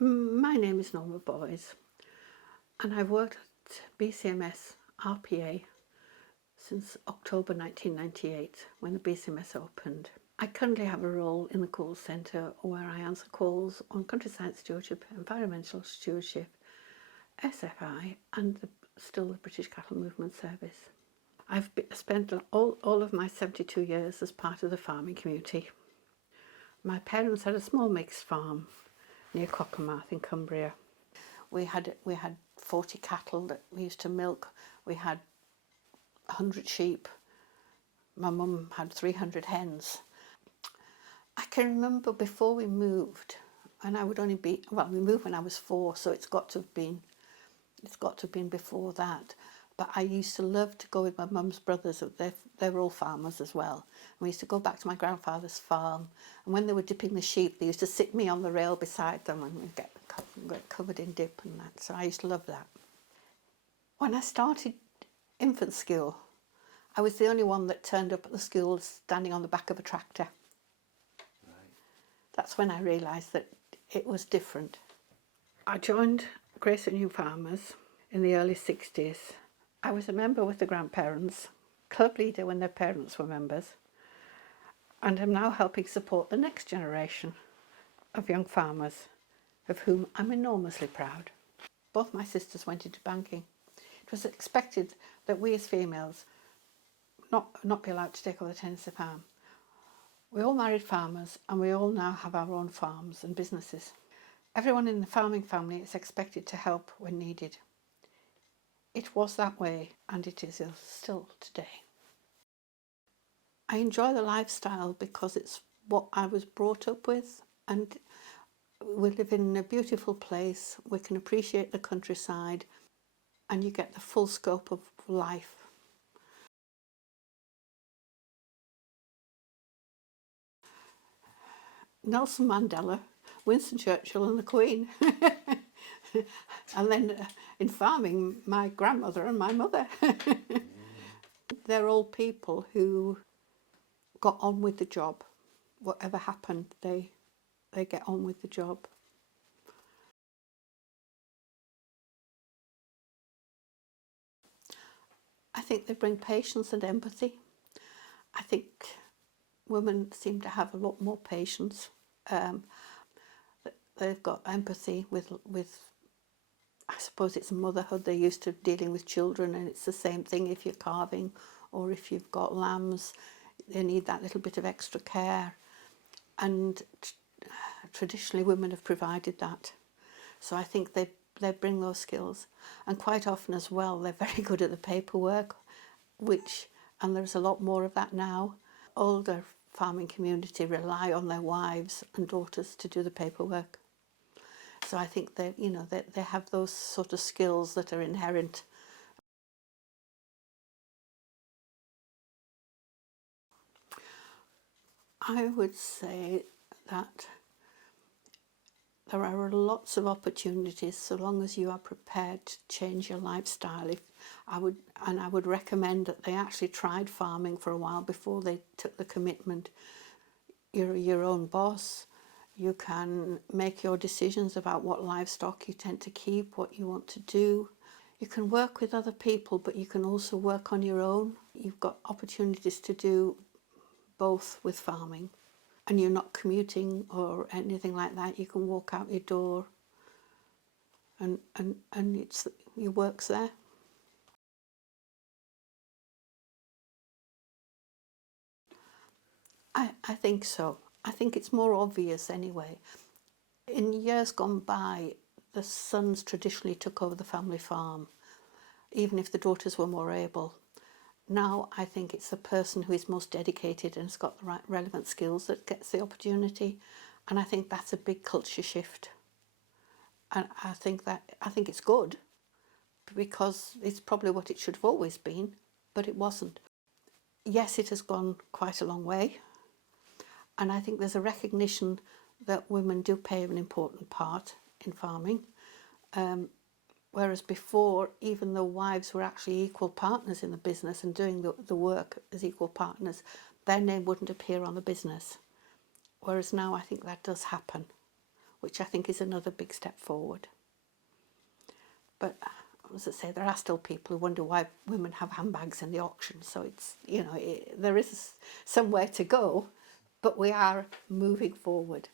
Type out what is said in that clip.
My name is Norma Boyes and I've worked at BCMS RPA since October 1998 when the BCMS opened. I currently have a role in the call centre where I answer calls on countryside stewardship, environmental stewardship, SFI and still the British Cattle Movement Service. I've spent all of my 72 years as part of the farming community. My parents had a small mixed farm near Cockermouth in Cumbria. We had 40 cattle that we used to milk. We had 100 sheep. My mum had 300 hens. I can remember before we moved, and I would only be, well, we moved when I was 4, so it's got to have been before that. But I used to love to go with my mum's brothers. They were all farmers as well. And we used to go back to my grandfather's farm. And when they were dipping the sheep, they used to sit me on the rail beside them and we'd get covered in dip and that. So I used to love that. When I started infant school, I was the only one that turned up at the school standing on the back of a tractor. Right. That's when I realised that it was different. I joined Grace and New Farmers in the early 60s. I was a member with the grandparents, club leader when their parents were members, and I'm now helping support the next generation of young farmers, of whom I'm enormously proud. Both my sisters went into banking. It was expected that we as females not be allowed to take over the tenancy farm. We all married farmers and we all now have our own farms and businesses. Everyone in the farming family is expected to help when needed. It was that way and it is still today. I enjoy the lifestyle because it's what I was brought up with, and we live in a beautiful place. We can appreciate the countryside and you get the full scope of life. Nelson Mandela, Winston Churchill and the Queen. And then in farming, my grandmother and my mother. They're all people who got on with the job. Whatever happened, they get on with the job. I think they bring patience and empathy. I think women seem to have a lot more patience. They've got empathy with I suppose it's motherhood. They're used to dealing with children, and it's the same thing if you're calving or if you've got lambs. They need that little bit of extra care, and traditionally women have provided that. So I think they bring those skills, and quite often as well they're very good at the paperwork, and there's a lot more of that now. Older farming community rely on their wives and daughters to do the paperwork. So I think they have those sort of skills that are inherent. I would say that there are lots of opportunities so long as you are prepared to change your lifestyle. I would recommend that they actually tried farming for a while before they took the commitment. You're your own boss. You can make your decisions about what livestock you tend to keep, what you want to do. You can work with other people, but you can also work on your own. You've got opportunities to do both with farming, and you're not commuting or anything like that. You can walk out your door and your work's there. I think so. I think it's more obvious anyway. In years gone by, the sons traditionally took over the family farm, even if the daughters were more able. Now I think it's the person who is most dedicated and has got the right relevant skills that gets the opportunity, and I think that's a big culture shift. And I think it's good, because it's probably what it should have always been, but it wasn't. Yes, it has gone quite a long way, and I think there's a recognition that women do play an important part in farming, whereas before, even though wives were actually equal partners in the business and doing the work as equal partners, their name wouldn't appear on the business. Whereas now I think that does happen. which I think is another big step forward. But as I say, there are still people who wonder why women have handbags in the auction. So it's, there is somewhere to go, but we are moving forward.